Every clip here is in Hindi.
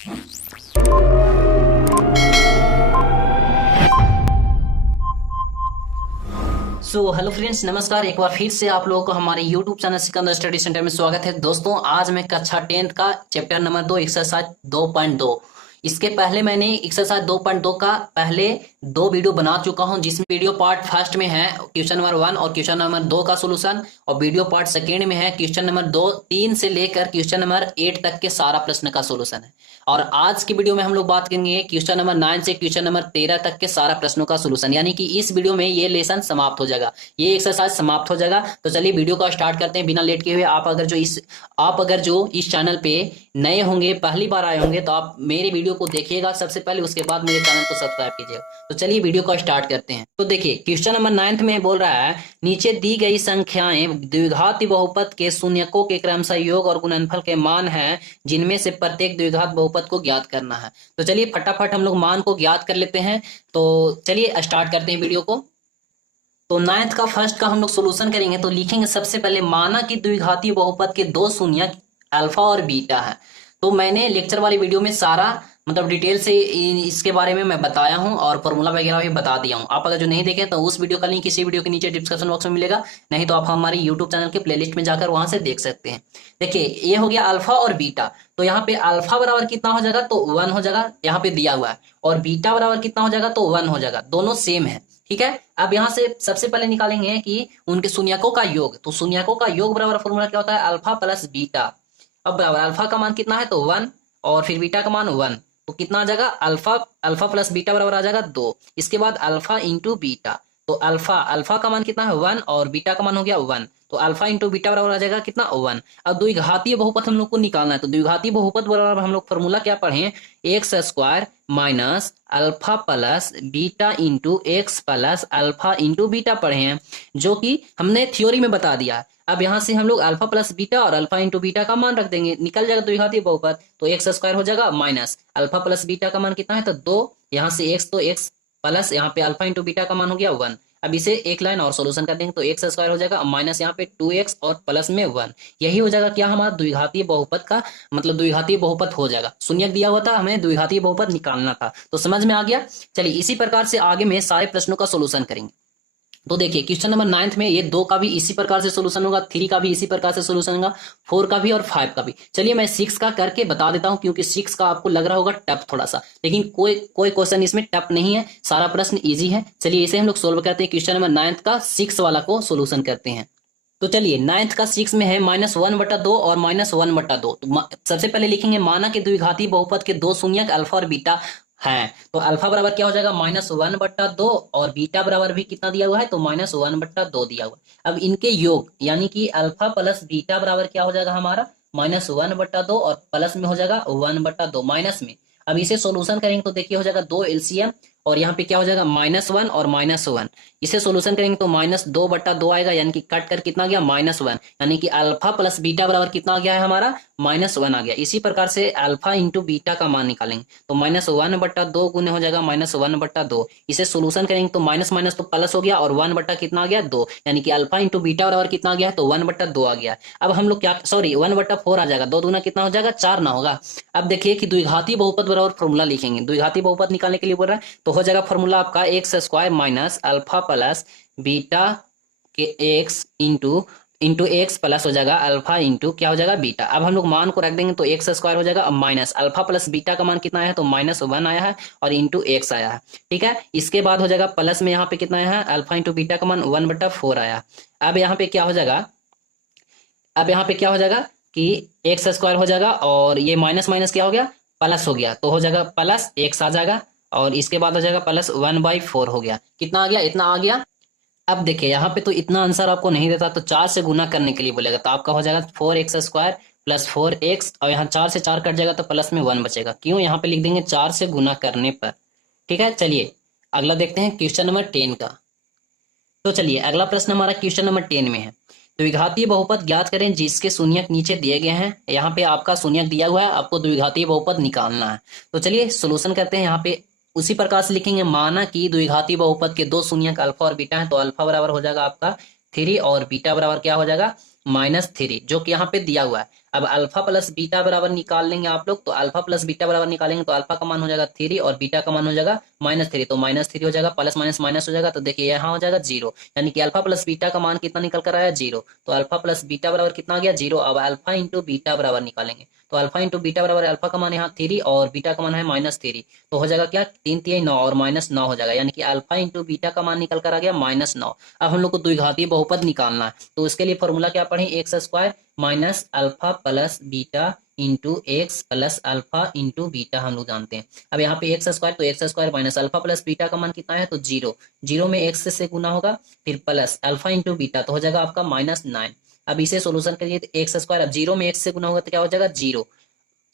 हेलो फ्रेंड्स, नमस्कार। एक बार फिर से आप लोगों को हमारे YouTube channel Sikandar study centre में स्वागत है। दोस्तों, आज मैं कक्षा 10th का चैप्टर नंबर 2 एक्सरसाइज 2.2, इसके पहले मैंने एक्सरसाइज 2.2 का पहले 2 वीडियो बना चुका हूं, जिसमें वीडियो पार्ट फर्स्ट में है क्वेश्चन नंबर 1 और क्वेश्चन नंबर 2 का सोल्यूशन, और वीडियो पार्ट सेकेंड में है क्वेश्चन नंबर 2 3 से लेकर क्वेश्चन नंबर 8 तक के सारा प्रश्न का सोल्यूशन है। और आज की वीडियो में हम लोग बात करेंगे क्वेश्चन नंबर 9 से क्वेश्चन नंबर 13 तक के सारा प्रश्नों का सोल्यूशन, यानी कि इस वीडियो में ये लेसन समाप्त हो जाएगा, ये एक्सरसाइज समाप्त हो जाएगा। तो चलिए वीडियो को स्टार्ट करते हैं बिना लेट किए हुए। आप अगर जो इस चैनल पे नए होंगे, पहली बार आए होंगे, तो आप मेरे वीडियो को देखिएगा सबसे पहले, उसके बाद मेरे चैनल को सब्सक्राइब कीजिएगा। तो चलिए वीडियो को स्टार्ट करते हैं। तो देखिए, क्वेश्चन नंबर 9 में बोल रहा है, नीचे दी गई संख्याएं द्विघाती बहुपद के शून्यकों के क्रमशः योग और गुणनफल के मान हैं, जिनमें से प्रत्येक द्विघात बहुपद को ज्ञात करना है। तो चलिए फटाफट हम लोग मान को ज्ञात कर लेते हैं। तो चलिए स्टार्ट करते हैं वीडियो को। तो 9th का फर्स्ट का हम लोग सोल्यूशन करेंगे। तो लिखेंगे सबसे पहले, माना कि द्विघाती बहुपद के 2 शून्यक अल्फा और बीटा है। तो मैंने लेक्चर वाली वीडियो में सारा मतलब डिटेल से इसके बारे में मैं बताया हूं और फॉर्मूला वगैरह भी बता दिया हूं। आप अगर जो नहीं देखें तो उस वीडियो का लिंक इसी वीडियो के नीचे डिस्क्रिप्शन बॉक्स में मिलेगा, नहीं तो आप हमारे यूट्यूब चैनल के प्लेलिस्ट में जाकर वहां से देख सकते हैं। देखिए, ये हो गया अल्फा और बीटा। तो यहाँ पे अल्फा बराबर कितना हो जाएगा, तो 1 हो जाएगा, यहाँ पे दिया हुआ है। और बीटा बराबर कितना हो जाएगा, तो 1 हो जाएगा, दोनों सेम है। ठीक है, अब यहाँ से सबसे पहले निकालेंगे कि उनके शून्यकों का योग। तो शून्यकों का योग बराबर फॉर्मूला क्या होता है, अल्फा प्लस बीटा। अब बराबर अल्फा का मान कितना है, तो 1, और फिर बीटा का मान 1, तो कितना आ जाएगा, अल्फा प्लस बीटा बराबर आ जाएगा 2। इसके बाद अल्फा इंटू बीटा, तो अल्फा का मान कितना है 1, और बीटा का मान हो गया 1, तो अल्फा इंटू बीटा बराबर आ जाएगा कितना, 1। अब द्विघातीय बहुपद हम लोग को निकालना है। तो द्विघातीय बहुपद बराबर हम लोग फॉर्मूला क्या पढ़े, x square minus alpha plus beta into x plus alpha into beta पढ़े हैं, जो कि हमने थ्योरी में बता दिया। अब यहाँ से हम लोग अल्फा प्लस बीटा और अल्फा इंटू बीटा का मान रख देंगे, निकल जाएगा द्विघातीय बहुपद। तो एक्स स्क्वायर हो जाएगा माइनस अल्फा प्लस बीटा का मान कितना है, तो 2, यहाँ से एक्स, तो एक्स प्लस यहाँ पे अल्फा इंटू बीटा का मान हो गया 1। अब इसे एक लाइन और सोल्यूशन कर देंगे, तो एक्स स्क्वायर हो जाएगा माइनस यहाँ पे 2x और प्लस में 1। यही हो जाएगा क्या, हमारा द्विघातीय बहुपद का मतलब द्विघातीय बहुपद हो जाएगा। शून्यक दिया हुआ था, हमें द्विघातीय बहुपद निकालना था। तो समझ में आ गया। चलिए इसी प्रकार से आगे में सारे प्रश्नों का सोल्यूशन करेंगे। तो देखिए, क्वेश्चन नंबर 9 में ये 2 का भी इसी प्रकार से सोल्यूशन होगा, 3 का भी इसी प्रकार से सोल्यूशन होगा, 4 का भी और 5 का भी। चलिए मैं 6 का करके बता देता हूं, क्योंकि 6 का आपको लग रहा होगा टफ थोड़ा सा, लेकिन कोई क्वेश्चन इसमें टफ नहीं है, सारा प्रश्न इजी है। चलिए इसे हम लोग सोल्व करते हैं। क्वेश्चन नंबर 9 का 6 वाला को सोल्यूशन करते हैं। तो चलिए 9 का 6 में है -1/2 और -1/2। तो सबसे पहले लिखेंगे, माना कि द्विघाती बहुपद के 2 शून्यक अल्फा और बीटा है। तो अल्फा बराबर क्या हो जाएगा, -1/2, और बीटा बराबर भी कितना दिया हुआ है, तो -1/2 दिया हुआ है। अब इनके योग यानी कि अल्फा प्लस बीटा बराबर क्या हो जाएगा हमारा, -1/2, और प्लस में हो जाएगा 1/2 माइनस में। अब इसे सोल्यूशन करेंगे तो देखिए हो जाएगा 2 एलसीएम, और यहाँ पे क्या हो जाएगा -1 और -1। इसे सोल्यूशन करेंगे तो -2/2 आएगा, यानी कि कट कर कितना गया, -1, यानी कि अल्फा प्लस बीटा बराबर कितना आ गया है हमारा, -1 आ गया। इसी प्रकार से अल्फा इंटू बीटा का मान निकालेंगे, तो -1/2 गुने हो जाएगा -1/2। इसे सोल्यूशन करेंगे तो माइनस माइनस तो प्लस हो गया, और 1 बटा कितना आ गया, 2, यानी कि अल्फा इंटू बीटा बराबर कितना आ गया है, तो 1/2 आ गया। अब हम लोग क्या, सॉरी 1/4 आ जाएगा, 2 दूना कितना हो जाएगा, 4 ना होगा। अब देखिए कि द्विघाती बहुपद बराबर फॉर्मूला लिखेंगे। द्विघाती बहुपद निकालने के लिए बोल रहा है, तो हो जाएगा फॉर्मूला आपका x square minus alpha plus beta के एक्स इंटू एक्स प्लस हो जाएगा अल्फा इंटू क्या हो जाएगा, बीटा। अब हम लोग मान को रख देंगे, तो एक्स स्क्वायर हो जाएगा, अब माइनस अल्फा प्लस बीटा का मान कितना है, तो -1 आया है, और इंटू एक्स आया है। ठीक है, इसके बाद हो जाएगा प्लस में यहाँ पे कितना आया है, अल्फा इंटू बीटा का मान 1/4 आया। अब यहाँ पे क्या हो जाएगा, कि एक्स स्क्वायर हो जाएगा, और ये माइनस माइनस क्या हो गया, प्लस हो गया, तो हो जाएगा प्लस एक्स आ जाएगा, और इसके बाद हो जाएगा +1/4 हो गया। कितना आ गया, इतना आ गया। अब देखिए यहाँ पे तो इतना आंसर आपको नहीं देता, तो 4 से गुना करने के लिए बोलेगा, तो आपका हो जाएगा 4x² + 4x, और यहाँ 4 से 4 कट जाएगा, तो प्लस में 1 बचेगा। क्यों, यहाँ पे लिख देंगे 4 से गुना करने पर। ठीक है, चलिए अगला देखते हैं क्वेश्चन नंबर 10 का। तो चलिए अगला प्रश्न हमारा क्वेश्चन नंबर 10 में है, द्विघातीय बहुपद ज्ञात करें जिसके शून्यक नीचे दिए गए हैं। यहाँ पे आपका शून्यक दिया हुआ है, आपको द्विघातीय बहुपद निकालना है। तो चलिए सोल्यूशन करते हैं। यहाँ पे उसी प्रकार से लिखेंगे, माना कि द्विघाती बहुपद के 2 शून्यक अल्फा और बीटा है। तो अल्फा बराबर हो जाएगा आपका 3, और बीटा बराबर क्या हो जाएगा -3 जो कि यहाँ पे दिया हुआ है। अब अल्फा प्लस बीटा बराबर निकाल लेंगे आप लोग, तो अल्फा प्लस बीटा बराबर निकालेंगे तो अल्फा का मान हो जाएगा 3 और बीटा का मान हो जाएगा -3, तो -3 हो जाएगा, प्लस माइनस माइनस हो जाएगा, तो देखिए यहाँ हो जाएगा 0, यानी कि अल्फा प्लस बीटा का मान कितना निकल कर आया 0। तो अल्फा प्लस बीटा बराबर कितना आ गया 0। अब अल्फा इंटू बीटा बराबर निकालेंगे, तो अल्फा इंटू बीटा बराबर अल्फा का मान यहाँ 3 और बीटा का मान है -3, तो हो जाएगा क्या 3 3 9 और -9 हो जाएगा, यानी कि अल्फा इंटू बीटा का मान निकल कर आ गया -9। अब हम लोग को द्विघातीय बहुपद निकालना है, तो उसके लिए फॉर्मूला क्या पढ़े, x square minus alpha plus beta into x plus alpha into beta हम लोग जानते हैं। अब यहाँ पे एक्स स्क्वायर, तो x square minus alpha plus beta का मान कितना है तो 0, 0 में एक्स से गुना होगा, फिर प्लस अल्फा इंटू बीटा तो हो जाएगा आपका -9। अब इसे सोल्यूशन करिए तो एक्स स्क्वायर, अब 0 में एक्स से गुना होगा तो क्या हो जाएगा 0,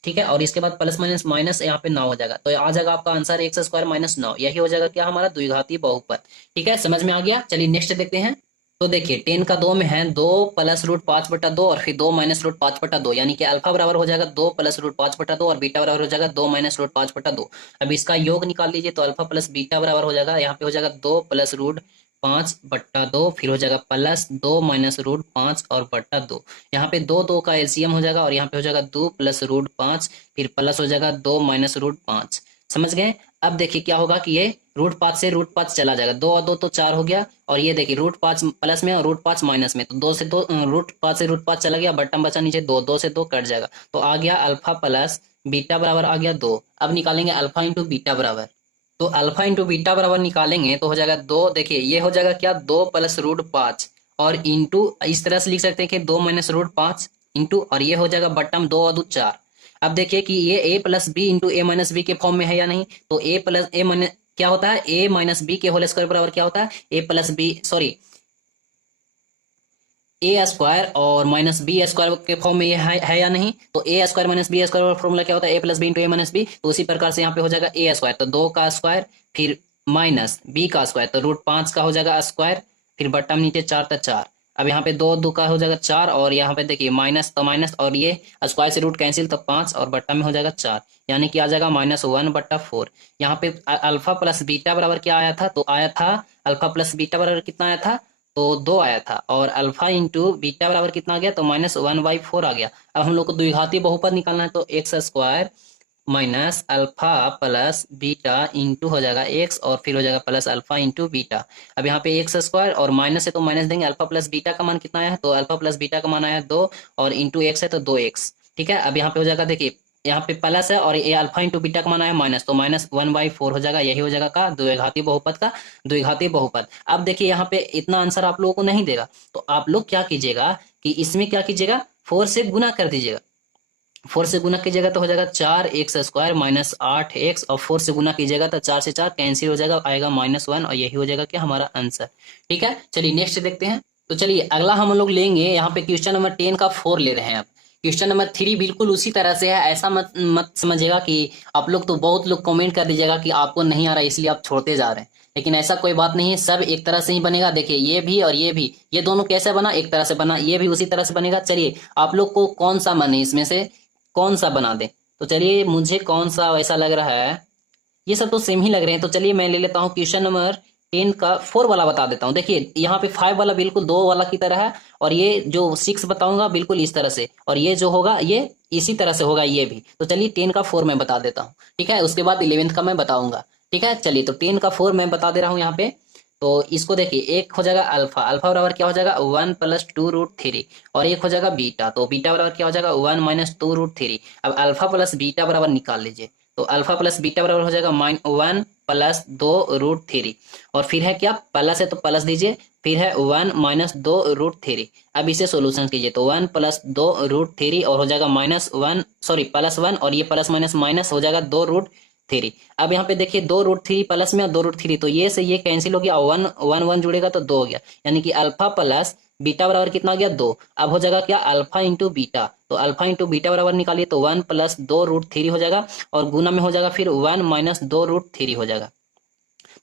ठीक है, और इसके बाद प्लस माइनस माइनस यहाँ पे 9 हो जाएगा, तो आ जाएगा आपका आंसर एक्स स्क्वायर -9, यही हो जाएगा क्या हमारा द्विघातीय बहुपद। ठीक है, समझ में आ गया। चलिए नेक्स्ट देखते हैं। तो देखिए 10 का 2 में है 2 प्लस रूट 5/2 और फिर 2 माइनस रूट 5/2, यानी कि अल्फा बराबर हो जाएगा 2 प्लस रूट 5/2 और बीटा बराबर हो जाएगा 2 माइनस रूट 5/2। अब इसका योग निकाल लीजिए, तो अल्फा प्लस बीटा बराबर हो जाएगा, यहाँ पे हो जाएगा 2 प्लस रूट 5/2, फिर हो जाएगा प्लस 2 माइनस रूट 5 और बट्टा 2, यहाँ पे 2 2 का एलसीएम हो जाएगा और यहाँ पे हो जाएगा 2 प्लस रूट 5, फिर प्लस हो जाएगा 2 माइनस रूट 5। समझ गए। अब देखिए क्या होगा कि ये रूट 5 से रूट 5 चला जाएगा, 2 और 2 तो 4 हो गया, और ये देखिए रूट 5 प्लस में और रूट 5 माइनस में, तो 2 से 2 रूट 5 से रूट 5 चला गया, बट्टा बचा नीचे 2, 2 से 2 कट जाएगा, तो आ गया अल्फा प्लस बीटा बराबर आ गया 2। अब निकालेंगे अल्फा इंटू बीटा बराबर, तो अल्फा इंटू बीटा बराबर निकालेंगे तो हो जाएगा 2, देखिए ये हो जाएगा क्या 2 प्लस रूट 5 और इंटू इस तरह से लिख सकते हैं कि 2 माइनस रूट 5 इंटू, और ये हो जाएगा बट्टा में 2 और 2 4। अब देखिए कि ये a plus B into A minus B के फॉर्म में है या नहीं, तो a प्लस ए माइनस क्या होता है a माइनस बी के होल स्क्वायर बराबर क्या होता है a plus B sorry A square और माइनस बी स्क्वायर के फॉर्म में ये है या नहीं, तो A square minus B square formula क्या होता है a plus B into A minus B, तो उसी प्रकार से यहाँ पे हो जाएगा ए स्क्वायर, तो 2 का स्क्वायर फिर माइनस बी का स्क्वायर, तो रूट 5 का हो जाएगा स्क्वायर, फिर बट्टा में नीचे 4 तक 4। अब यहाँ पे 2 2 का हो जाएगा 4 और यहाँ पे देखिए माइनस तो माइनस और ये स्क्वायर से रूट कैंसिल तो 5 और बट्टा में हो जाएगा 4, यानी कि आ जाएगा -1/4। यहाँ पे अल्फा प्लस बीटा बराबर क्या आया था, तो आया था अल्फा प्लस बीटा बराबर कितना आया था तो 2 आया था, और अल्फा इंटू बीटा बराबर कितना आ गया तो -1/4 आ गया। अब हम लोग को द्विघातीय बहुपद निकालना है, तो x square minus alpha plus beta into हो जाएगा एक्स और फिर हो जाएगा प्लस अल्फा इंटू बीटा। अब यहाँ पे एक्स स्क्वायर और माइनस है तो माइनस देंगे, अल्फा प्लस बीटा का मान कितना आया है तो अल्फा प्लस बीटा का मान आया 2 और इंटू एक्स है तो 2x। ठीक है, अब यहाँ पे हो जाएगा देखिए यहाँ पे प्लस है और ये अल्फा इंटू बीटा का मान आया माइनस, तो -1/4 हो जाएगा, यही हो जाएगा का द्विघातीय बहुपद का द्विघातीय बहुपद। अब देखिए यहाँ पे इतना आंसर आप लोगों को नहीं देगा, तो आप लोग क्या कीजिएगा कि इसमें क्या कीजिएगा 4 से गुना कर दीजिएगा, 4 से गुना कीजिएगा तो हो जाएगा 4x² माइनस 8x, और 4 से गुना कीजिएगा तो 4 से 4 कैंसिल हो जाएगा, आएगा -1, और यही हो जाएगा कि हमारा आंसर। ठीक है, चलिए नेक्स्ट देखते हैं। तो चलिए अगला हम लोग लेंगे यहाँ पे क्वेश्चन नंबर 10 का 4 ले रहे हैं। अब क्वेश्चन नंबर 3 बिल्कुल उसी तरह से है, ऐसा मत समझिएगा कि आप लोग, तो बहुत लोग कमेंट कर दीजिएगा कि आपको नहीं आ रहा इसलिए आप छोड़ते जा रहे हैं, लेकिन ऐसा कोई बात नहीं है, सब एक तरह से ही बनेगा। देखिए ये भी और ये भी, ये दोनों कैसे बना एक तरह से बना, ये भी उसी तरह से बनेगा। चलिए आप लोग को कौन सा मन है इसमें से कौन सा बना दे, तो चलिए मुझे कौन सा वैसा लग रहा है, ये सब तो सेम ही लग रहे हैं, तो चलिए मैं ले लेता हूँ क्वेश्चन नंबर 10 का 4 वाला बता देता हूँ। देखिए यहाँ पे 5 वाला बिल्कुल 2 वाला की तरह है, और ये जो 6 बताऊंगा बिल्कुल इस तरह से, और ये जो होगा ये इसी तरह से होगा ये भी। तो चलिए 10 का 4 मैं बता देता हूँ, ठीक है, उसके बाद 11th का मैं बताऊंगा। ठीक है, चलिए तो 10 का 4 मैं बता दे रहा हूँ यहाँ पे। तो इसको देखिए, एक हो जाएगा अल्फा, अल्फा बराबर क्या हो जाएगा 1 + 2√3, और एक हो जाएगा बीटा, तो बीटा बराबर क्या हो जाएगा 1 - 2√3। अब अल्फा प्लस बीटा बराबर निकाल लीजिए, तो अल्फा प्लस बीटा बराबर हो जाएगा -1 + 2√3, और फिर है क्या प्लस है तो प्लस दीजिए, फिर है 1 - 2√3। अब इसे सोल्यूशन कीजिए, तो 1 + 2√3 और हो जाएगा +1 और ये प्लस माइनस माइनस हो जाएगा 2√3। अब यहाँ पे देखिए 2√3 प्लस में और 2√3, तो ये से ये कैंसिल हो गया, 1 1 1 जुड़ेगा तो 2 हो गया, यानी कि अल्फा प्लस बीटा बराबर कितना हो गया 2। अब हो जाएगा क्या अल्फा इंटू बीटा, तो अल्फा इंटू बीटा बराबर निकालिए, तो 1 + 2√3 हो जाएगा, और गुना में हो जाएगा फिर 1 - 2√3 हो जाएगा।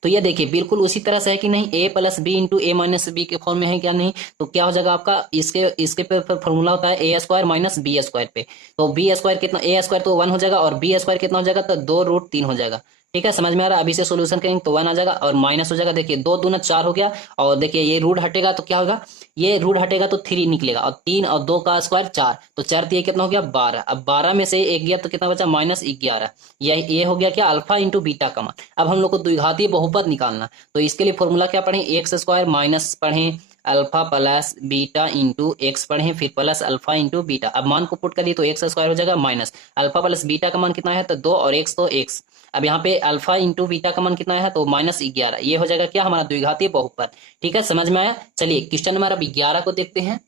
तो ये देखिए बिल्कुल उसी तरह से है कि नहीं, a + b into A minus B के फॉर्म में है क्या नहीं, तो क्या हो जाएगा आपका इसके पे फॉर्मूला होता है a² - b² पे, तो b² कितना a² तो 1 हो जाएगा और b² कितना हो जाएगा तो 2√3 हो जाएगा। ठीक है, समझ में आ रहा है। अभी से सोल्यूशन करेंगे तो 1 आ जाएगा और माइनस हो जाएगा। देखिए 2 दूना 4 हो गया और देखिए ये रूट हटेगा तो क्या होगा, ये रूट हटेगा तो 3 निकलेगा और 3 और 2 का स्क्वायर 4, तो 4 ये कितना हो गया 12। अब 12 में से एक गया तो कितना बचा -11। ये हो गया क्या, अल्फा इंटू बीटा का मान। अब हम लोग को द्विघातीय बहुपद निकालना, तो इसके लिए फॉर्मूला क्या पढ़े, एक्स स्क्वायर माइनस पढ़े alpha plus beta into x पढ़े, फिर प्लस अल्फा इंटू बीटा। अब मान को पुट करिए तो एक्स स्क्वायर हो जाएगा माइनस अल्फा प्लस बीटा का मान कितना है तो 2 और एक्स तो एक्स। अब यहाँ पे अल्फा इंटू बीटा का मान कितना है तो -11। ये हो जाएगा क्या, हमारा द्विघातीय बहुपद। ठीक है, समझ में आया। चलिए क्वेश्चन नंबर अब 11 को देखते हैं।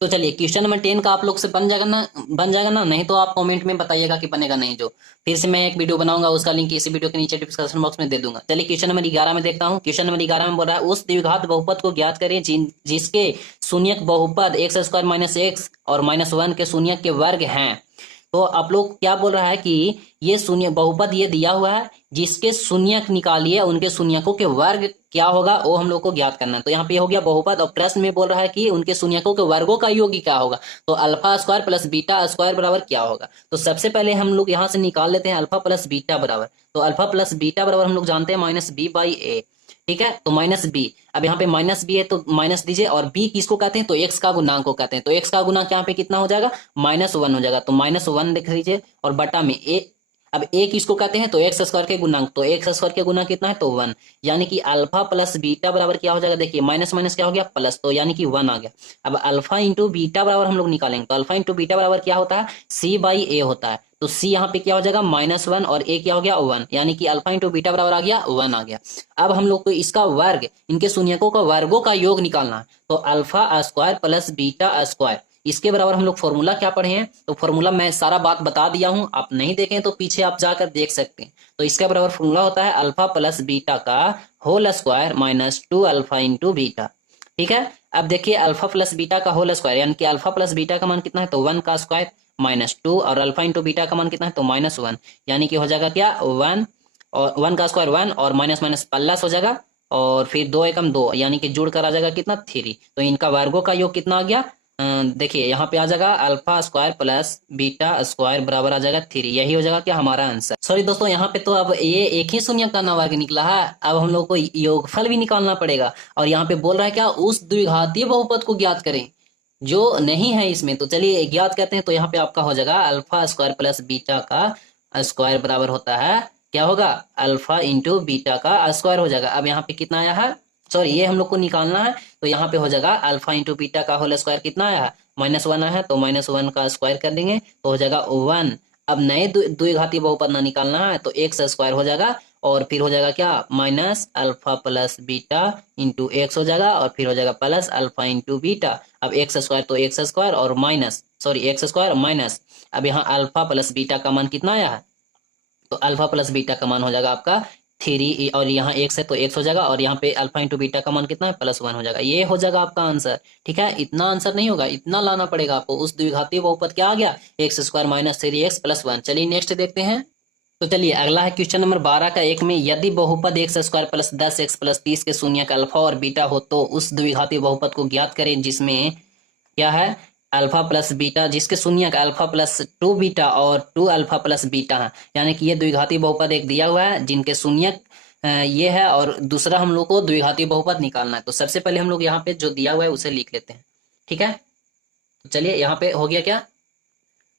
तो चलिए क्वेश्चन नंबर 10 का आप लोग से बन जाएगा ना, बन जाएगा ना, नहीं तो आप कमेंट में बताइएगा कि बनेगा नहीं। जो फिर से मैं एक वीडियो बनाऊंगा, उसका लिंक इसी वीडियो के नीचे डिस्क्रिप्शन बॉक्स में दे दूंगा। चलिए क्वेश्चन नंबर 11 में देखता हूँ। क्वेश्चन नंबर 11 में बोल रहा है उस द्विघात बहुपद को ज्ञात करें जिसके शून्यक बहुपद एक्स स्क्वायर माइनस एक्स और -1 के शून्यक के वर्ग हैं। तो आप लोग क्या बोल रहा है कि ये शून्य बहुपद ये दिया हुआ है, जिसके शून्यक निकालिए, उनके शून्यकों के वर्ग क्या होगा वो हम लोग को ज्ञात करना है। तो यहाँ पे हो गया बहुपद और प्रश्न में बोल रहा है कि उनके शून्यकों के वर्गों का योग क्या होगा। तो alpha square plus beta square बराबर क्या होगा। तो सबसे पहले हम लोग यहाँ से निकाल लेते हैं अल्फा प्लस बीटा बराबर। तो अल्फा प्लस बीटा बराबर हम लोग जानते हैं -b/a। ठीक है, तो -b। अब यहाँ पे -b है तो माइनस दीजिए, और b किसको कहते हैं तो x का गुणांक को कहते हैं। तो x का गुणांक यहाँ पे कितना हो जाएगा -1 हो जाएगा। तो -1 लिख लीजिए और बटा में a। अब a किसको कहते हैं तो एक्स स्क्वायर के गुणांक, तो एक्स स्क्वायर के गुणांक कितना है तो 1। यानी कि अल्फा प्लस बीटा बराबर क्या हो जाएगा, देखिए माइनस माइनस क्या हो गया प्लस, तो यानी कि 1 आ गया। अब अल्फा इंटू बीटा बराबर हम लोग निकालेंगे, तो अल्फा इंटू बीटा बराबर क्या होता है c/a होता है। तो c यहाँ पे क्या हो जाएगा -1 और a क्या हो गया 1, यानी कि अल्फा इंटू बीटा बराबर आ गया 1 आ गया। अब हम लोग को इसका वर्ग, इनके शून्यकों का वर्गों का योग निकालना है। तो alpha square plus beta square, इसके बराबर हम लोग फॉर्मूला क्या पढ़े हैं, तो फॉर्मूला मैं सारा बात बता दिया हूं, आप नहीं देखें तो पीछे आप जाकर देख सकते हैं। तो इसके बराबर फॉर्मूला होता है अल्फा प्लस बीटा का whole square -2 alpha into beta. ठीक है, अब देखिए अल्फा प्लस बीटा का होल स्क्वायर, यानी कि अल्फा प्लस बीटा का मान कितना है तो 1 का स्क्वायर -2 और अल्फा इंटू बीटा का मान कितना है तो -1, यानी कि हो जाएगा क्या 1 और 1 का स्क्वायर 1 और माइनस माइनस प्लस हो जाएगा और फिर 2 एकम 2, यानी कि जुड़ कर आ जाएगा कितना 3। तो इनका वर्गों का योग कितना आ गया, देखिए यहाँ पे आ जाएगा alpha square plus beta square बराबर आ जाएगा 3। यही हो जाएगा क्या हमारा आंसर। सॉरी दोस्तों, यहाँ पे तो अब ये एक ही शून्य का वर्ग निकला है, अब हम लोग को योगफल भी निकालना पड़ेगा। और यहाँ पे बोल रहा है क्या, उस द्विघातीय बहुपद को ज्ञात करें जो नहीं है इसमें। तो चलिए ज्ञात करते हैं। तो यहाँ पे आपका हो जाएगा अल्फा स्क्वायर प्लस बीटा का स्क्वायर बराबर होता है क्या होगा, अल्फा इंटू बीटा का स्क्वायर हो जाएगा। अब यहाँ पे कितना आया है, सॉरी ये हम लोग को निकालना है। तो यहाँ पे हो जाएगा अल्फा इंटू बीटा का होल स्क्वायर कितना आया है -1 आया है, तो -1 का स्क्वायर कर देंगे तो हो जाएगा 1। अब नए द्विघाती बहुपद ना निकालना है तो एक्स स्क्वायर हो जाएगा और फिर हो जाएगा क्या minus alpha plus beta into x हो जाएगा और फिर हो जाएगा प्लस अल्फा इंटू बीटा। अब एक्स स्क्वायर तो एक्स स्क्वायर और minus, sorry x square minus, अब यहाँ अल्फा प्लस बीटा का मान कितना आया है तो अल्फा प्लस बीटा का मान हो जाएगा आपका 3 और यहाँ एक्स है तो एक्स हो जाएगा और यहाँ पे अल्फा इंटू बीटा का मान कितना है +1 हो जाएगा। ये हो जाएगा आपका आंसर। ठीक है, इतना आंसर नहीं होगा, इतना लाना पड़ेगा आपको। उस द्विघातीय बहुपद क्या आ गया एक्स स्क्वायर -3x + 1। चलिए नेक्स्ट देखते हैं। तो चलिए अगला है क्वेश्चन नंबर 12 का 1 में, यदि बहुपद x square plus 10x plus 30 के शून्यक अल्फा और बीटा हो तो उस द्विघातीय बहुपद को ज्ञात करें जिसमें क्या है अल्फा प्लस बीटा, जिसके शून्यक अल्फा प्लस 2 बीटा और 2 अल्फा प्लस बीटा है। यानी कि ये द्विघाती बहुपद एक दिया हुआ है जिनके शून्यक ये है और दूसरा हम लोग को द्विघाती बहुपद निकालना है। तो सबसे पहले हम लोग यहाँ पे जो दिया हुआ है उसे लिख लेते हैं। ठीक है, तो चलिए यहाँ पे हो गया क्या,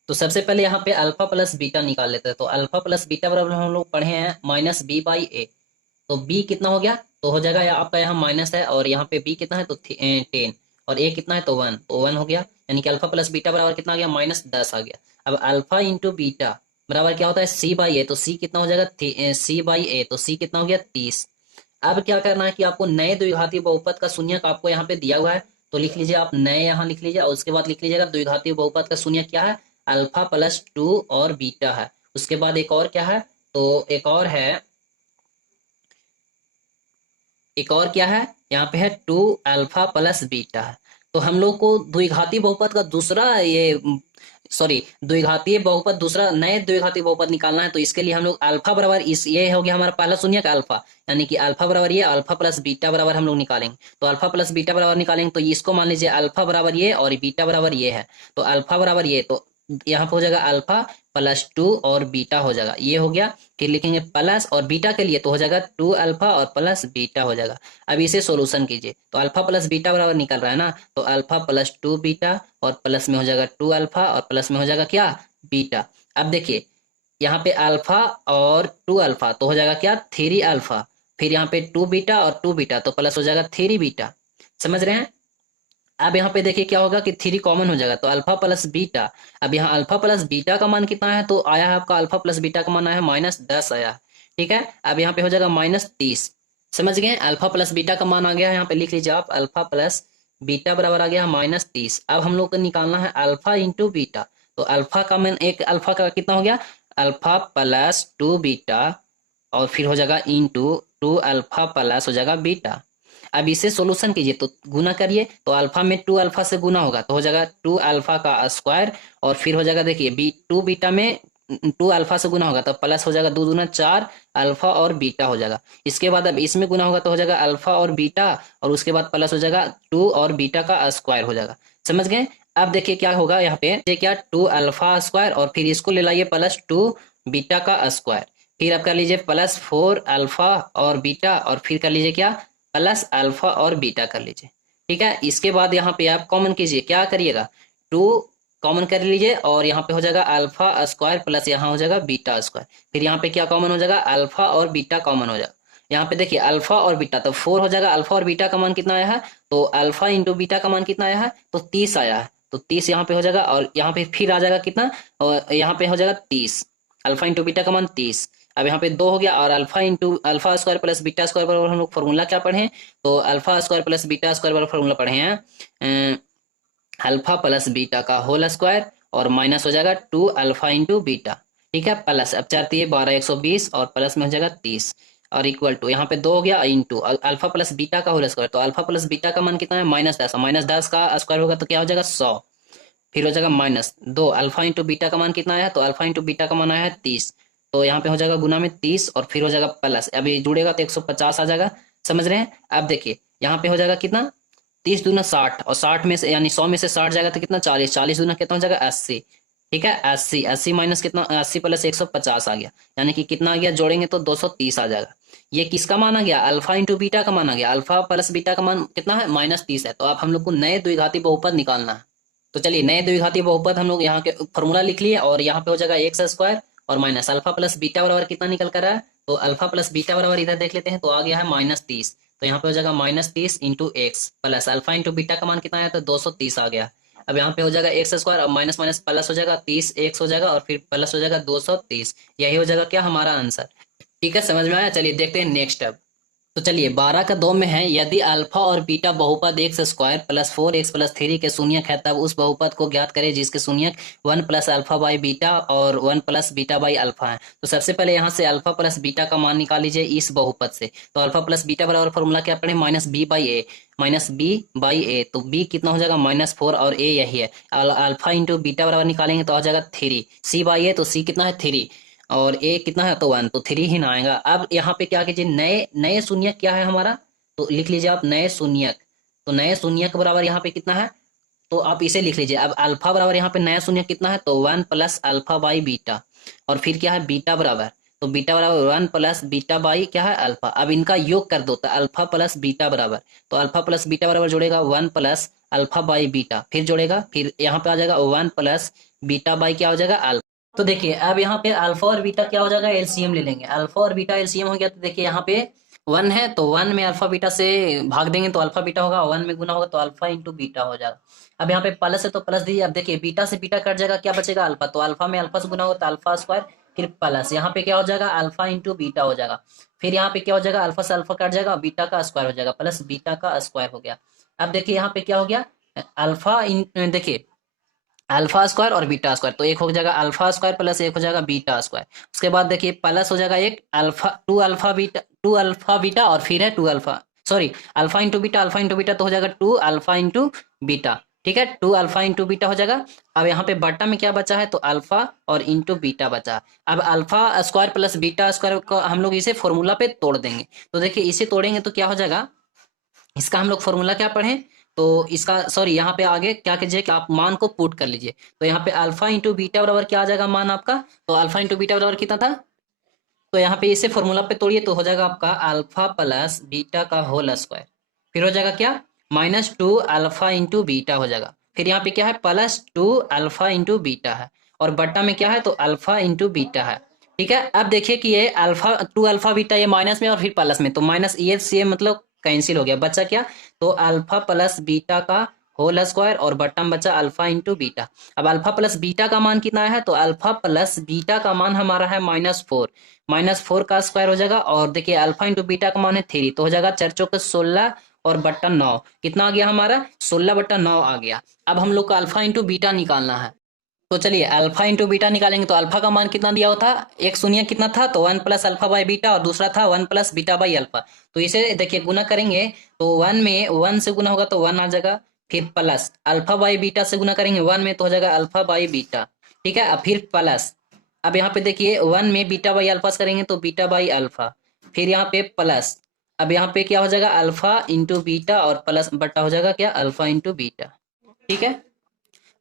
तो सबसे पहले यहाँ पे अल्फा प्लस बीटा निकाल लेते हैं। तो अल्फा प्लस बीटा बराबर हम लोग पढ़े हैं -b/a। तो b कितना हो गया तो हो जाएगा आपका यहाँ माइनस है और यहाँ पे b कितना है तो 10 और a कितना है तो 1, तो 1 हो गया। यानी कि अल्फा प्लस बीटा बराबर कितना आ गया -10 आ गया। अब अल्फा इंटू बीटा बराबर क्या होता है c/a, तो c कितना हो जाएगा c/a, तो c कितना हो गया 30। अब क्या करना है कि आपको नए द्विघाती बहुपद का शून्यक आपको यहाँ पे दिया हुआ है, तो लिख लीजिए आप नए यहाँ लिख लीजिए और उसके बाद लिख लीजिएगा द्विघाती बहुपद का शून्यक क्या है अल्फा प्लस 2 और बीटा है। उसके बाद एक और क्या है तो एक और क्या है यहाँ पे है 2 अल्फा प्लस बीटा है। तो हम लोग को द्विघाती बहुपद का दूसरा द्विघातीय बहुपद दूसरा नए द्विघाती बहुपद निकालना है। तो इसके लिए हम लोग अल्फा बराबर ये हो गया हमारा पहला शून्यक अल्फा, यानी कि अल्फा बराबर ये अल्फा प्लस बीटा बराबर हम लोग निकालेंगे। तो अल्फा प्लस बीटा बराबर निकालेंगे तो इसको मान लीजिए अल्फा बराबर ये और बीटा बराबर ये है। तो अल्फा बराबर ये, तो यहाँ पे हो जाएगा अल्फा प्लस 2 और बीटा हो जाएगा, ये हो गया। फिर लिखेंगे प्लस और बीटा के लिए तो हो जाएगा 2 अल्फा और प्लस बीटा हो जाएगा। अब इसे सोल्यूशन कीजिए तो अल्फा प्लस बीटा बराबर निकल रहा है ना, तो अल्फा प्लस 2 बीटा और प्लस में हो जाएगा 2 अल्फा और प्लस में हो जाएगा क्या, बीटा। अब देखिए यहाँ पे अल्फा और 2 अल्फा तो हो जाएगा क्या, 3 अल्फा। फिर यहाँ पे 2 बीटा और 2 बीटा तो प्लस हो जाएगा 3 बीटा। समझ रहे हैं। अब यहाँ पे देखिए क्या होगा कि 3 कॉमन हो जाएगा तो अल्फा प्लस बीटा। अब यहाँ अल्फा प्लस बीटा का मान कितना है, तो आया है आपका अल्फा प्लस बीटा का मान आया है -10 आया है। ठीक है, अब यहाँ पे हो जाएगा -30। समझ गए, अल्फा प्लस बीटा का मान आ गया है, यहाँ पे लिख लीजिए आप, अल्फा प्लस बीटा बराबर आ गया है -30। अब हम लोग को निकालना है अल्फा इंटू बीटा। तो अल्फा का मान, एक अल्फा का कितना हो गया, अल्फा प्लस 2 बीटा और फिर हो जाएगा इंटू 2 अल्फा प्लस हो जाएगा बीटा। अब इसे सोल्यूशन कीजिए तो गुना करिए, तो अल्फा में 2 अल्फा से गुना होगा तो हो जाएगा 2 अल्फा का स्क्वायर और फिर हो जाएगा देखिए 2 बीटा में 2 अल्फा से गुना होगा तो प्लस हो जाएगा 2 दूना 4 अल्फा और बीटा हो जाएगा। इसके बाद अब इसमें गुना होगा तो हो जाएगा अल्फा और बीटा और उसके बाद प्लस हो जाएगा 2 और बीटा का स्क्वायर हो जाएगा। समझ गए। अब देखिए क्या होगा यहाँ पे, ये क्या 2 अल्फा स्क्वायर और फिर इसको ले लाइए प्लस 2 बीटा का स्क्वायर। फिर आप कर लीजिए प्लस 4 अल्फा और बीटा और फिर कर लीजिए क्या, प्लस अल्फा और बीटा कर लीजिए। ठीक है, इसके बाद यहाँ पे आप कॉमन कीजिए, क्या करिएगा 2 कॉमन कर लीजिए और यहाँ पे हो जाएगा अल्फा स्क्वायर प्लस यहाँ हो जाएगा बीटा स्क्वायर। फिर यहाँ पे क्या कॉमन हो जाएगा, अल्फा और बीटा कॉमन हो जाएगा। यहाँ पे देखिए अल्फा और बीटा तो 4 हो जाएगा। अल्फा और बीटा का मान कितना आया है, तो अल्फा इंटू बीटा का मान कितना आया है, तो 30 आया है। तो 30 यहाँ पे हो जाएगा और यहाँ पे फिर आ जाएगा कितना, और यहाँ पे हो जाएगा 30। अल्फा इंटू बीटा का मान 30। अब यहाँ पे 2 हो गया और alpha into alpha square plus beta square बराबर हम लोग फॉर्मूला क्या पढ़े हैं, तो alpha square plus beta square बराबर फॉर्मूला पढ़े हैं अल्फा प्लस बीटा का होल स्क्वायर और माइनस हो जाएगा 2 अल्फा इंटू बीटा। ठीक है, प्लस अब 4 3 12 120 और प्लस में हो जाएगा 30 और इक्वल टू यहाँ पे 2 हो गया इंटू अल्फा प्लस बीटा का होल स्क्वायर। तो अल्फा प्लस बीटा का मान कितना है, -10। -10 का स्क्वायर होगा तो क्या हो जाएगा 100। फिर हो जाएगा -2 अल्फा इंटू बीटा का मान कितना आया है, तो अल्फा इंटू बीटा का मान आया है 30। तो यहाँ पे हो जाएगा गुना में 30 और फिर हो जाएगा प्लस, अब ये जुड़ेगा तो 150 आ जाएगा। समझ रहे हैं। अब देखिए यहाँ पे हो जाएगा कितना, 30 दूना 60 और 60 में से यानी 100 में से 60 जाएगा तो कितना 40, 40 दूना कितना हो जाएगा 80। ठीक है, 80 80 माइनस कितना, 80 प्लस 150 आ गया, यानी कि कितना आ गया, जोड़ेंगे तो 230 आ जाएगा। ये किसका मान आ गया, अल्फा इंटू बीटा का मान आ गया। अल्फा प्लस बीटा का मान कितना है, -30 है। तो अब हम लोग को नए द्विघाती बहुपद निकालना है। तो चलिए नए द्विघाती बहुपद हम लोग यहाँ के फॉर्मूला लिख लिए और यहाँ पे हो जाएगा एक्स स्क्वायर और माइनस अल्फा प्लस बीटा बराबर कितना निकल कर रहा है, तो अल्फा प्लस बीटा बराबर इधर देख लेते हैं, तो आ गया है -30। तो यहाँ पे हो जाएगा -30 into x plus alpha into beta का मान कितना है, तो 230 आ गया। अब यहाँ पे हो जाएगा एक्स स्क्वायर और माइनस माइनस प्लस हो जाएगा 30 एक्स हो जाएगा और फिर प्लस हो जाएगा 230। यही हो जाएगा क्या, हमारा आंसर। ठीक है, समझ में आया। चलिए देखते हैं नेक्स्ट। अब तो चलिए 12 का 2 में है, यदि अल्फा और बीटा बहुपद x square plus 4x plus 3 के शून्यक है तब उस बहुपद को ज्ञात करें जिसके शून्यक 1 प्लस अल्फा बाई बीटा और 1 प्लस बीटा बाई अल्फा है। तो सबसे पहले यहाँ से अल्फा प्लस बीटा का मान निकाल लीजिए इस बहुपद से। तो अल्फा प्लस बीटा बराबर फॉर्मूला क्या पढ़े, -b/a, -b/a। तो b कितना हो जाएगा -4 और a यही है। अल्फा इंटू बीटा बराबर निकालेंगे तो आ जाएगा 3, c/a तो c कितना है 3 और ए कितना है, तो 1, तो 3 ही ना आएगा। अब यहाँ पे क्या कीजिए, नए नए शून्यक क्या है हमारा, तो लिख लीजिए आप नए शून्यक। तो नए शून्यक बराबर यहाँ पे कितना है, तो आप इसे लिख लीजिए। अब अल्फा बराबर यहाँ पे नया शून्यक कितना है, तो 1 प्लस अल्फा बाई बीटा और फिर क्या है बीटा बराबर, तो बीटा बराबर 1 प्लस बीटा बाई क्या है अल्फा। अब इनका योग कर दो तो अल्फा प्लस बीटा बराबर, तो अल्फा प्लस बीटा बराबर जोड़ेगा 1 प्लस अल्फा बाई बीटा, फिर जोड़ेगा, फिर यहाँ पे आ जाएगा 1 प्लस बीटा बाई क्या हो जाएगा अल्फा। तो देखिए अब यहाँ पे अल्फा और बीटा क्या हो जाएगा, एलसीएम ले लेंगे। अल्फा और बीटा एलसीएम हो गया तो देखिए यहाँ पे 1 है तो 1 में अल्फा बीटा से भाग देंगे तो अल्फा बीटा होगा, 1 में गुना होगा तो अल्फा इंटू बीटा हो जाएगा। अब यहाँ पे प्लस है तो प्लस दीजिए। अब देखिए बीटा से बीटा कट जाएगा, क्या बचेगा अल्फा, तो अल्फा में अल्फा से गुना होगा तो अल्फा स्क्वायर, फिर प्लस यहाँ पे क्या हो जाएगा अल्फा इंटू बीटा हो जाएगा। फिर यहाँ पे क्या हो जाएगा, अल्फा से अल्फा कट जाएगा, बीटा का स्क्वायर हो जाएगा, प्लस बीटा का स्क्वायर हो गया। अब देखिए यहाँ पे क्या हो गया, अल्फा देखिए अल्फा स्क्वायर और बीटा स्क्वायर, तो एक हो जाएगा अल्फा स्क्वायर प्लस एक हो जाएगा बीटा स्क्वायर। उसके बाद देखिए प्लस हो जाएगा एक अल्फा 2 अल्फा बीटा और फिर है 2 alpha, sorry alpha into beta तो हो जाएगा 2 अल्फा इंटू बीटा। ठीक है, 2 अल्फा इंटू बीटा हो जाएगा। अब यहाँ पे बट्टा में क्या बचा है, तो अल्फा और इंटू बीटा बचा। अब alpha square plus beta square को हम लोग इसे फॉर्मूला पे तोड़ देंगे। तो देखिए इसे तोड़ेंगे तो क्या हो जाएगा, इसका हम लोग फॉर्मूला क्या पढ़े, तो इसका सॉरी यहाँ पे आगे क्या कीजिए कि आप मान को पुट कर लीजिए। तो यहाँ पे अल्फा इंटू बीटा बराबर क्या आ जाएगा मान आपका, तो अल्फा इंटू बीटा बराबर कितना था, तो यहाँ पे इसे फॉर्मूला पे तोड़िए तो हो जाएगा आपका अल्फा प्लस बीटा का होल स्क्वायर, फिर हो जाएगा क्या -2 अल्फा इंटू बीटा हो जाएगा, फिर यहाँ पे क्या है +2 अल्फा इंटू बीटा है, और बट्टा में क्या है तो अल्फा इंटू बीटा है। ठीक है, अब देखिए कि ये अल्फा 2 अल्फा बीटा ये माइनस में और फिर प्लस में, तो माइनस ये से मतलब कैंसिल हो गया, बचा क्या, तो अल्फा प्लस बीटा का होल स्क्वायर और बट्टा में बचा अल्फा इंटू बीटा। अब अल्फा प्लस बीटा का मान कितना है, तो अल्फा प्लस बीटा का मान हमारा है -4, -4 का स्क्वायर हो जाएगा, और देखिए अल्फा इंटू बीटा का मान है 3, तो हो जाएगा 4 चौके 16 और बट्टा 9, कितना आ गया हमारा 16/9 आ गया। अब हम लोग को अल्फा इंटू बीटा निकालना है, तो चलिए अल्फा इंटू बीटा निकालेंगे। तो अल्फा का मान कितना दिया हुआ था, एक शून्य कितना था, तो 1 प्लस अल्फा बाई बीटा, और दूसरा था 1 प्लस बीटा बाई अल्फा। तो इसे देखिए गुना करेंगे तो 1 में 1 से गुना होगा तो 1 आ जाएगा, फिर प्लस अल्फा बाई बीटा से गुना करेंगे 1 में तो हो जाएगा अल्फा बाई बीटा। ठीक है, अब फिर प्लस, अब यहाँ पे देखिए 1 में बीटा बाई अल्फा से करेंगे तो बीटा बाई अल्फा, फिर यहाँ पे प्लस, अब यहाँ पे क्या हो जाएगा अल्फा इंटू बीटा और प्लस बट्टा हो जाएगा क्या अल्फा इंटू बीटा। ठीक है,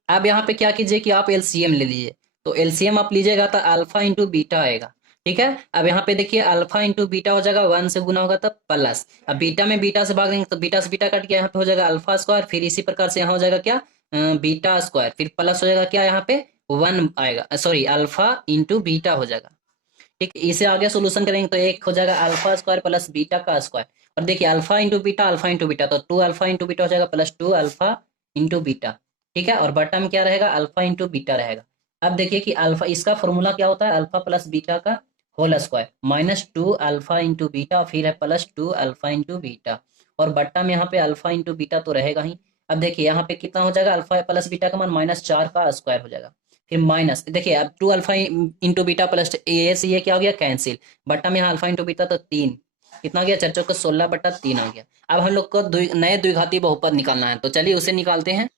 अब यहाँ पे क्या कीजिए कि आप एलसीएम ले लीजिए, तो एलसीएम आप लीजिएगा तो अल्फा इंटू बीटा आएगा। ठीक है, अब यहाँ पे देखिए अल्फा इंटू बीटा हो जाएगा 1 से गुना होगा तब प्लस, अब बीटा में बीटा से भाग देंगे तो बीटा से बीटा कट गया, यहाँ पे हो जाएगा अल्फा स्क्वायर, फिर इसी प्रकार से यहाँ हो जाएगा क्या बीटा स्क्वायर, फिर प्लस हो जाएगा क्या यहाँ पे 1 आएगा, सॉरी अल्फा इंटू बीटा हो जाएगा। ठीक, इसे आगे सोल्यूशन करेंगे तो एक हो जाएगा अल्फा स्क्वायर प्लस बीटा का स्क्वायर, और देखिए अल्फा इंटू बीटा तो 2 अल्फा इंटू बीटा हो जाएगा +2 अल्फा इंटू बीटा। ठीक है, और बट्टा में क्या रहेगा अल्फा इंटू बीटा रहेगा। अब देखिए कि अल्फा इसका फॉर्मूला क्या होता है अल्फा प्लस बीटा का whole square -2 alpha into beta, फिर है +2 अल्फा इंटू बीटा, और बट्टा में यहाँ पे अल्फा इंटू बीटा तो रहेगा ही। अब देखिए यहाँ पे कितना हो जाएगा अल्फा प्लस बीटा का मान -4 का स्क्वायर हो जाएगा, फिर माइनस देखिए अब 2 अल्फा इंटू बीटा प्लस ए से ये क्या हो गया कैंसिल, बट्टा में यहाँ अल्फा इंटू बीटा तो 3, कितना गया 4 चौके 16/3 आ गया। अब हम लोग को नए द्विघाती बहुपद निकालना है, तो चलिए उसे निकालते हैं।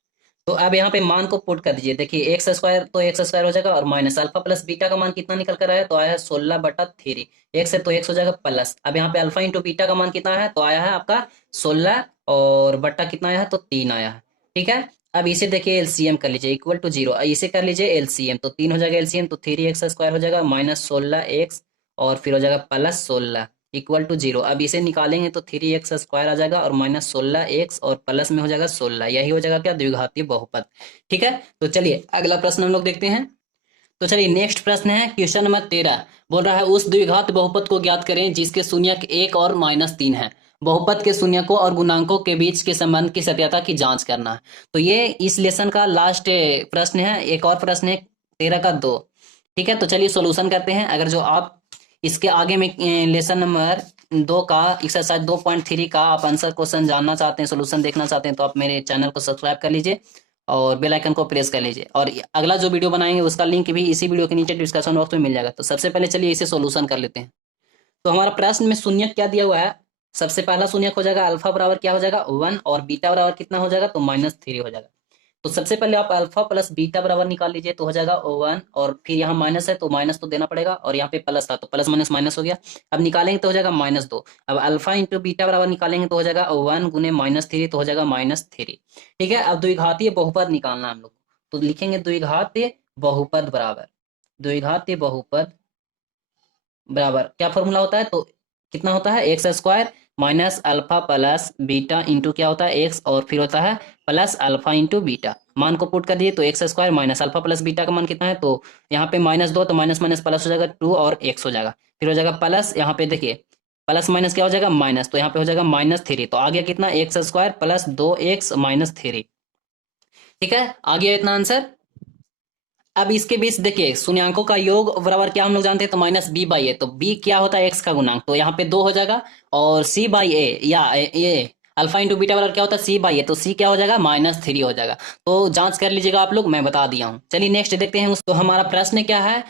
तो अब यहाँ पे मान को पुट कर दीजिए, देखिए एक्स स्क्वायर तो एक्स स्क्वायर हो जाएगा, और माइनस अल्फा प्लस बीटा का मान कितना निकल कर आया, तो आया है 16/3, एक्स है तो एक्स हो जाएगा प्लस, अब यहाँ पे अल्फा इंटू बीटा का मान कितना है, तो आया है आपका 16 और बट्टा कितना आया है तो 3 आया है। ठीक है, अब इसे देखिए एलसीएम कर लीजिए इक्वल टू 0, इसे कर लीजिए एलसीएम, तो 3 हो जाएगा एलसीएम, तो 3x स्क्वायर हो जाएगा -16x और फिर हो जाएगा +16 इक्वल टू 0। अब इसे निकालेंगे तो 3x स्क्वायर आ जाएगा और -16x और प्लस में हो जाएगा 16, यही हो जाएगा क्या द्विघातीय बहुपद। ठीक है, तो चलिए अगला प्रश्न हम लोग देखते हैं। तो चलिए नेक्स्ट प्रश्न है क्वेश्चन नंबर 13, बोल रहा है उस द्विघात बहुपद को ज्ञात करें जिसके शून्यक 1 और -3 है, बहुपद के शून्यकों और गुणांकों के बीच के संबंध की सत्यता की जांच करना है। तो ये इस लेसन का लास्ट प्रश्न है, एक और प्रश्न है 13 का 2। ठीक है, तो चलिए सोल्यूशन करते हैं। अगर जो आप इसके आगे में लेसन नंबर 2 का एक्सरसाइज 2.3 का आप आंसर क्वेश्चन जानना चाहते हैं, सोल्यूशन देखना चाहते हैं, तो आप मेरे चैनल को सब्सक्राइब कर लीजिए और बेल आइकन को प्रेस कर लीजिए, और अगला जो वीडियो बनाएंगे उसका लिंक भी इसी वीडियो के नीचे डिस्क्रिप्शन बॉक्स में मिल जाएगा। तो सबसे पहले चलिए इसे सोल्यूशन कर लेते हैं। तो हमारा प्रश्न में शून्यक क्या दिया हुआ है, सबसे पहला शून्यक हो जाएगा अल्फा बराबर क्या हो जाएगा 1 और बीटा बराबर कितना हो जाएगा तो -3 हो जाएगा। तो सबसे पहले आप अल्फा प्लस बीटा बराबर निकाल लीजिए, तो हो जाएगा 1 और फिर यहाँ माइनस है तो माइनस तो देना पड़ेगा, और यहाँ पे प्लस था तो प्लस माइनस माइनस हो गया। अब निकालेंगे तो हो जाएगा -2। अब अल्फा इंटू बीटा बराबर निकालेंगे तो हो जाएगा 1 गुने -3 तो हो जाएगा -3। ठीक है, अब द्विघातीय बहुपद निकालना है हम लोग, तो लिखेंगे द्विघातीय बहुपद बराबर, द्विघातीय बहुपद बराबर क्या फॉर्मूला होता है, तो कितना होता है x square minus alpha plus beta into क्या होता है एक्स, और फिर होता है प्लस अल्फा इंटू बीटा। मान को पुट कर दिए तो x square minus alpha plus beta का मान कितना है, तो यहाँ पे -2 तो माइनस माइनस प्लस हो जाएगा 2 और एक्स हो जाएगा, फिर हो जाएगा प्लस, यहाँ पे देखिए प्लस माइनस क्या हो जाएगा माइनस, तो यहाँ पे हो जाएगा -3, तो आ गया कितना एक्स स्क्वायर प्लस 2x -3। ठीक है, आ गया इतना आंसर। अब इसके बीच देखिए शून्यंकों का योग बराबर क्या हम लोग जानते हैं, तो -b/a, तो b क्या होता है x का गुणांक, तो यहाँ पे 2 हो जाएगा, और c/a या ये अल्फा इंटू बीटा बराबर क्या होता है c/a, तो c क्या हो जाएगा -3 हो जाएगा। तो जांच कर लीजिएगा आप लोग, मैं बता दिया हूँ। चलिए नेक्स्ट देखते हैं तो हमारा प्रश्न क्या है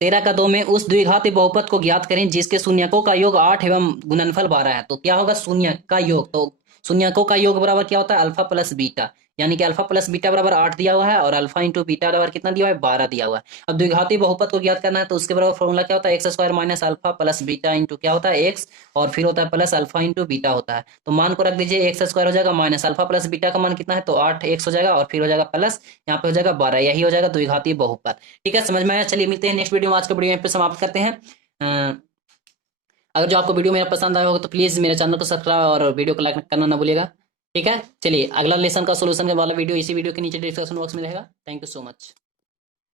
13 का 2 में उस द्विघाती बहुपद को ज्ञात करें जिसके शून्यकों का योग 8 एवं गुणनफल 12 है। तो क्या होगा शून्य का योग, तो शून्यकों का योग बराबर क्या होता है अल्फा प्लस बीटा, यानी कि अल्फा प्लस बीटा बराबर 8 दिया हुआ है और अल्फा इंटू बीटा बराबर कितना दिया हुआ है 12 दिया हुआ है। अब द्विघाती बहुपद को ज्ञात करना है तो उसके बराबर फॉर्मूला क्या होता है x square minus alpha plus beta into क्या होता है एक्स और फिर होता है प्लस अल्फा इंटू बीटा होता है। तो मान को रख दीजिए एक्स स्क्वायर हो जाएगा माइनस अल्फा प्लस बीटा का मान कितना है तो 8 एक्स हो जाएगा और फिर हो जाएगा प्लस यहाँ पे हो जाएगा 12, यही हो जाएगा द्विघाती बहुपद। ठीक है, समझ में आया। चलिए मिलते हैं नेक्स्ट वीडियो में, आज का वीडियो यहाँ पे समाप्त करते हैं। अगर जो आपको वीडियो मेरा पसंद आया होगा तो प्लीज़ मेरे चैनल को सब्सक्राइब और वीडियो को लाइक करना ना भूलिएगा। ठीक है, चलिए अगला लेसन का सोल्यूशन वाला वीडियो इसी वीडियो के नीचे डिस्क्रिप्शन बॉक्स में रहेगा। Thank you so much.